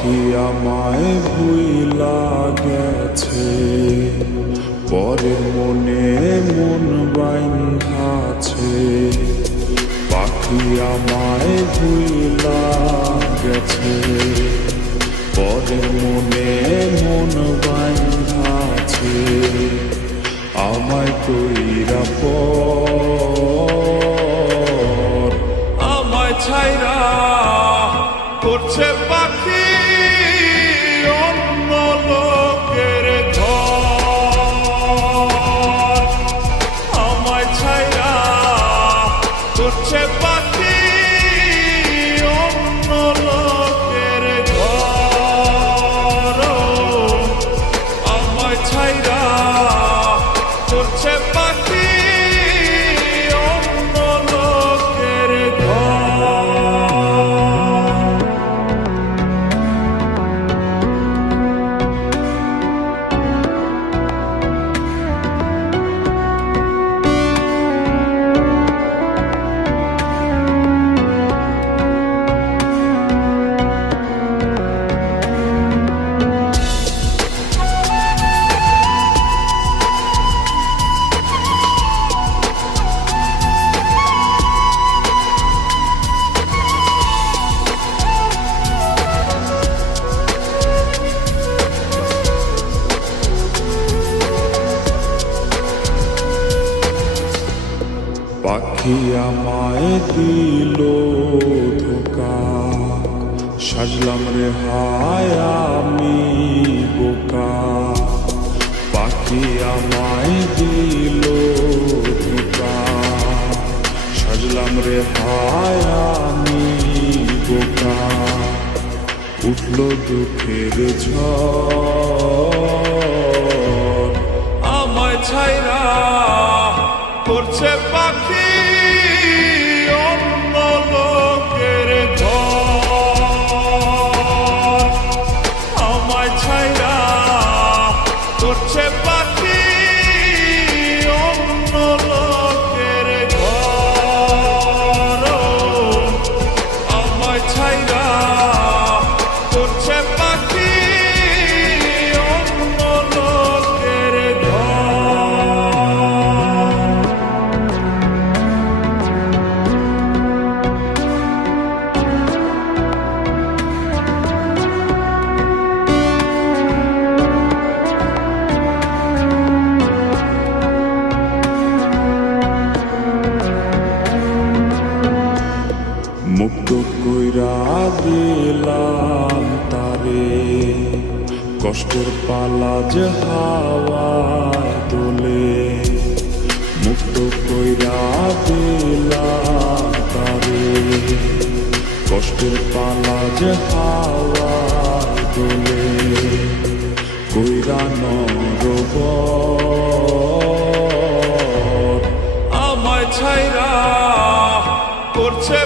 পাখি আমায় ভুইলা গেছে, পরের মনে মন বাইন্ধাছে। পাখি আমায় ভুইলা গেছে, পরের মনে মন বাইন্ধাছে। আমায় কইরা পর আমায় ছাইরা করছে পাখি অন্য লোকের ঘর। আমায় ছাইরা করছে পাখি অন্য লোকের ঘর। আমায় ছাইরা করছে পাখি অন্য লোকের ঘর। পাখি আমায় দিল ধোকা, সাজলাম রে হায় আমি বোকা। পাখি আমায় দিল ধোকা, সাজলাম রে হায় আমি বোকা। উঠল দুঃখের ঝড়, আমায় ছাইরা করছে পাখি অন্য লোকের ঘর। আমায় ছাইরা করছে পাখি অন্য লোকের ঘর। আমায় ছাইরা করছে পাখি অন্য লোকের ঘর। মুক্ত কইরা দিলাম তারে, কষ্টের পালা যে হাওয়ায় দোলে। মুক্ত কইরা দিলাম তারে, কষ্টের পালা যে হাওয়ায় দোলে। কইরা নরবর আমায় ছাইরা করছে